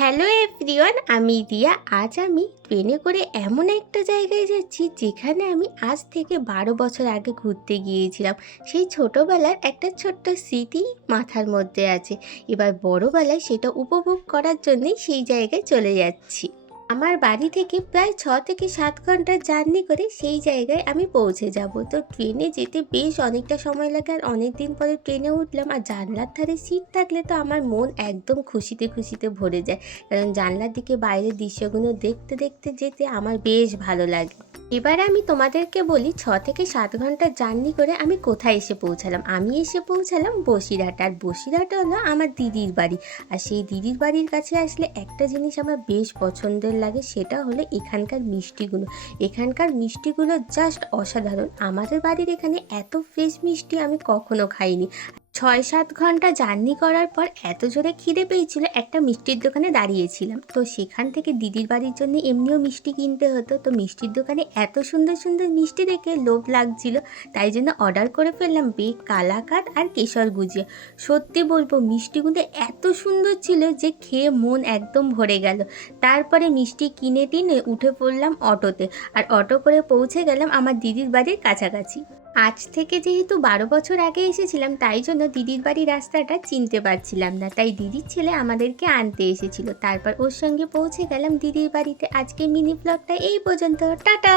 Hello everyone, আমি রিয়া। আজ আমি ট্রেনে করে এমন একটা জায়গায় যাচ্ছি যেখানে আমি আজ থেকে 12 বছর আগে ঘুরতে গিয়েছিলাম। সেই ছোটোবেলার একটা ছোট্ট স্মৃতি মাথার মধ্যে আছে। এবার বড়বেলায় সেটা উপভোগ করার জন্যই সেই জায়গায় চলে যাচ্ছি। আমার বাড়ি থেকে প্রায় 6 থেকে 7 ঘন্টার জার্নি করে সেই জায়গায় আমি পৌঁছে যাব। তো ট্রেনে যেতে বেশ অনেকটা সময় লাগে, আর অনেক দিন পরে ট্রেনে উঠলাম, আর জানলার ধারে সিট থাকলে তো আমার মন একদম খুশিতে খুশিতে ভরে যায়। কারণ জানলার দিকে বাইরের দৃশ্যগুলো দেখতে দেখতে যেতে আমার বেশ ভালো লাগে। এবার আমি তোমাদেরকে বলি 6 থেকে 7 ঘন্টার জার্নি করে আমি কোথায় এসে পৌঁছালাম। আমি এসে পৌঁছালাম বসিরহাট। আর বসিরহাট হলো আমার দিদির বাড়ি। আর সেই দিদির বাড়ির কাছে আসলে একটা জিনিস আমার বেশ পছন্দের লাগে, সেটা হলো এখানকার মিষ্টিগুলো। এখানকার মিষ্টিগুলো জাস্ট অসাধারণ। আমাদের বাড়ির এখানে এত ফ্রেশ মিষ্টি আমি কখনো খাইনি। 6-7 ঘন্টা জার্নি করার পর এত জোরে খিদে পেয়েছিল, একটা মিষ্টির দোকানে দাঁড়িয়েছিলাম। তো সেখান থেকে দিদির বাড়ির জন্য এমনিও মিষ্টি কিনতে হতো। তো মিষ্টির দোকানে এত সুন্দর সুন্দর মিষ্টি দেখে লোভ লাগছিল, তাই জন্য অর্ডার করে ফেললাম বেক, কালাকাঁদ আর কেশর গুজিয়া। সত্যি বলবো, মিষ্টিগুলো এত সুন্দর ছিল যে খেয়ে মন একদম ভরে গেল। তারপরে মিষ্টি কিনে টিনে উঠে পড়লাম অটোতে, আর অটো করে পৌঁছে গেলাম আমার দিদির বাড়ির কাছাকাছি। আজ থেকে যেহেতু 12 বছর আগে এসেছিলাম, তাই জন্য দিদির বাড়ির রাস্তাটা চিনতে পারছিলাম না। তাই দিদির ছেলে আমাদেরকে আনতে এসেছিল, তারপর ওর সঙ্গে পৌঁছে গেলাম দিদির বাড়িতে। আজকে মিনি ব্লগটা এই পর্যন্ত, টাটা।